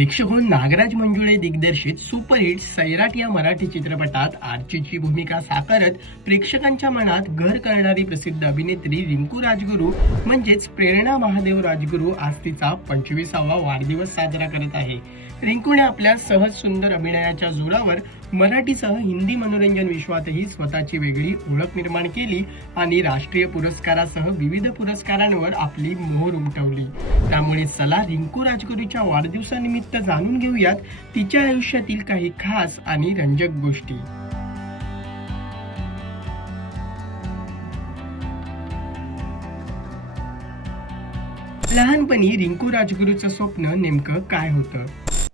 प्रेक्षक नागराज मंजुळे दिग्दर्शित सुपरहिट सैराट या मराठी चित्रपटात आर्चीची भूमिका साकारत प्रेक्षकांच्या मनात घर करणारी प्रसिद्ध अभिनेत्री रिंकू राजगुरू म्हणजेच प्रेरणा महादेव राजगुरू आज तिचा 25वा वाढदिवस साजरा करत आहे। रिंकूने आपल्या सहज सुंदर अभिनयाच्या जोरावर मराठीसह हिंदी मनोरंजन विश्वातही स्वतःची वेगळी ओळख निर्माण केली आणि राष्ट्रीय पुरस्कारासह विविध पुरस्कारांवर आपली मोहर उमटवली। त्यामुळे चला रिंकू राजगुरूच्या वाढदिवसानिमित्त जाणून घेऊयात तिच्या आयुष्यातील काही खास आणि रंजक गोष्टी। लहानपणी रिंकू राजगुरूचं स्वप्न नेमकं काय होतं?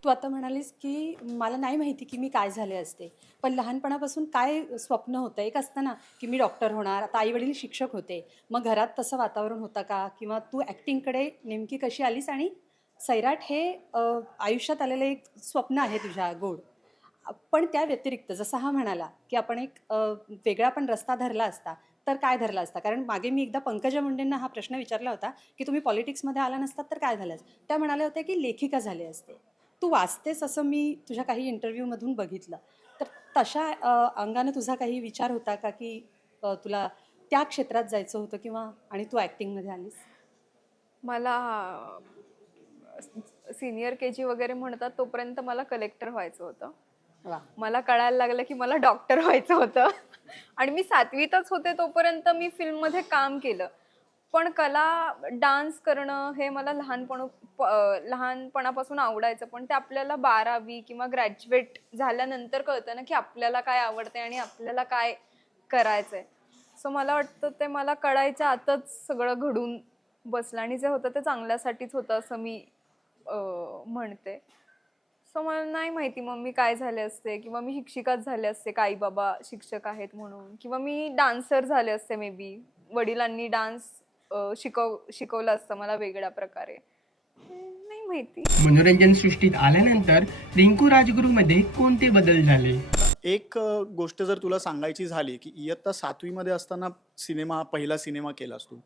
तू आता म्हणालीस की मला नाही माहिती की मी काय झाले असते, पण लहानपणापासून काय स्वप्न होतं? एक असतं ना की मी डॉक्टर होणार। आता आई वडील शिक्षक होते, मग घरात तसं वातावरण होतं का? किंवा तू ॲक्टिंगकडे नेमकी कशी आलीस? आणि सैराट हे आयुष्यात आलेलं एक स्वप्न आहे तुझ्या गोड। पण त्या व्यतिरिक्त जसा हा म्हणाला की आपण एक वेगळा पण रस्ता धरला असता तर काय धरला असता? कारण मागे मी एकदा पंकजा मुंडेंना हा प्रश्न विचारला होता की तुम्ही पॉलिटिक्समध्ये आला नसतात तर काय झालं? त्या म्हणाल्या होत्या की लेखिका झाले असते। तू वाचतेस असं मी तुझ्या काही इंटरव्ह्यूमधून बघितलं, तर तशा अंगानं तुझा काही विचार होता का की तुला त्या क्षेत्रात जायचं होतं किंवा आणि तू ॲक्टिंगमध्ये आलीस? मला सीनियर KG वगैरे म्हणतात तोपर्यंत मला कलेक्टर व्हायचं होतं। वा, मला कळायला लागलं की मला डॉक्टर व्हायचं होतं आणि मी 7वीतच होते तोपर्यंत मी फिल्ममध्ये काम केलं। पण कला डान्स करणं हे मला लहानपणापासून आवडायचं, पण ते आपल्याला 12वी किंवा ग्रॅज्युएट झाल्यानंतर कळतं ना की आपल्याला काय आवडते आणि आपल्याला काय करायचंय। सो मला वाटतं ते मला कळायच्या आतच सगळं घडून बसलं आणि जे होतं ते चांगल्यासाठीच होतं असं मी म्हणते। सो मला नाही माहिती मग मी काय झाले असते, किंवा मी शिक्षिकाच झाले असते का आई बाबा शिक्षक आहेत म्हणून, किंवा मी डान्सर झाले असते मे बी, वडिलांनी डान्स शिकवलं असतं मला वेगळ्या प्रकारे, नाही माहिती। मनोरंजन सृष्टीत आल्यानंतर रिंकू राजगुरू मध्ये कोणते बदल झाले? एक गोष्ट जर तुला सांगायची झाली की इयत्ता 7वी मध्ये असताना पहिला सिनेमा केलास तू,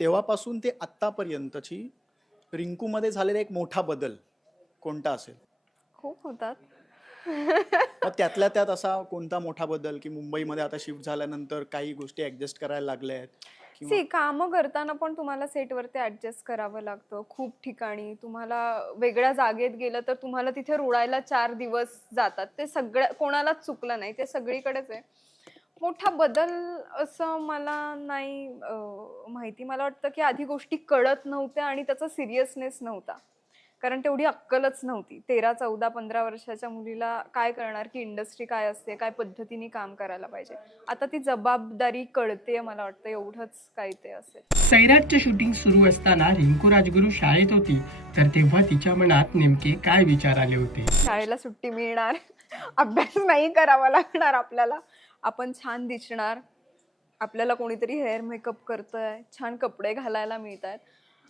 तेव्हापासून ते आत्तापर्यंतची रिंकूमध्ये झालेला एक मोठा बदल कोणता असेल? खूप होतात। मग त्यातल्या त्यात असा कोणता मोठा बदल की मुंबईमध्ये आता शिफ्ट झाल्यानंतर काही गोष्टी ऍडजस्ट करायला लागल्या आहेत? कामं करताना पण तुम्हाला सेटवरती ऍडजस्ट करावं लागतं। खूप ठिकाणी तुम्हाला वेगळ्या जागेत गेलं तर तुम्हाला तिथे रुळायला 4 दिवस जातात। ते सगळ्या कोणालाच चुकलं नाही, ते सगळीकडेच आहे। मोठा बदल असं मला नाही माहिती। मला वाटतं की आधी गोष्टी कळत नव्हत्या आणि त्याचा सिरियसनेस नव्हता, कारण तेवढी अक्कलच नव्हती। 13, 14, 15 वर्षाच्या मुलीला काय करणार की इंडस्ट्री काय असते, काय पद्धतीने काम करायला पाहिजे। आता ती जबाबदारी कळते, मला वाटतं एवढंच काय ते असेल। सैराटचे शूटिंग सुरू असताना रिंकू राजगुरू शाळेत होती, तर तेव्हा तिच्या मनात नेमके काय विचार आले होते? शाळेला सुट्टी मिळणार, अभ्यास नाही करावा लागणार आपल्याला, आपण छान दिसणार, आपल्याला कोणीतरी हेअर मेकअप करतंय, छान कपडे घालायला मिळत आहेत,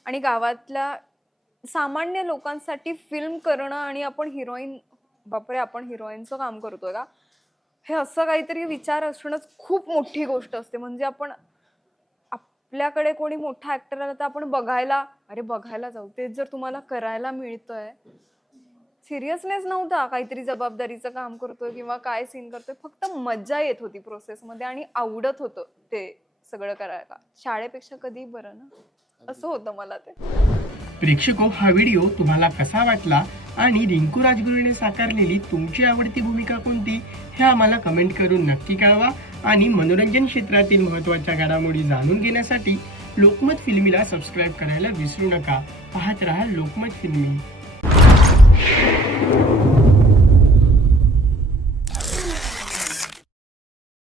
आणि गावातल्या सामान्य लोकांसाठी फिल्म करणं आणि आपण हिरोईन, बापरे आपण हिरोईनचं काम करतोय का, हे असं काहीतरी विचार असणंच खूप मोठी गोष्ट असते। म्हणजे आपण आपल्याकडे कोणी मोठा ऍक्टर आला तर आपण बघायला जाऊ, तेच जर तुम्हाला करायला मिळतंय। सिरियसनेस नव्हता, काहीतरी जबाबदारीचं काम करतोय किंवा काय सीन करतोय, फक्त मजा येत होती प्रोसेसमध्ये आणि आवडत होतं ते सगळं करायला। शाळेपेक्षा कधी बरं ना, असं होतं मला ते। प्रेक्षको, हा व्हिडिओ तुम्हाला कसा वाटला आणि रिंकू राजगुरूने साकारलेली तुमची आवडती भूमिका कोणती हे आम्हाला कमेंट करून नक्की कळवा। आणि मनोरंजन क्षेत्रातील महत्त्वाच्या घडामोडी जाणून घेण्यासाठी लोकमत फिल्मीला सबस्क्राईब करायला विसरू नका। पाहत रहा लोकमत फिल्मी।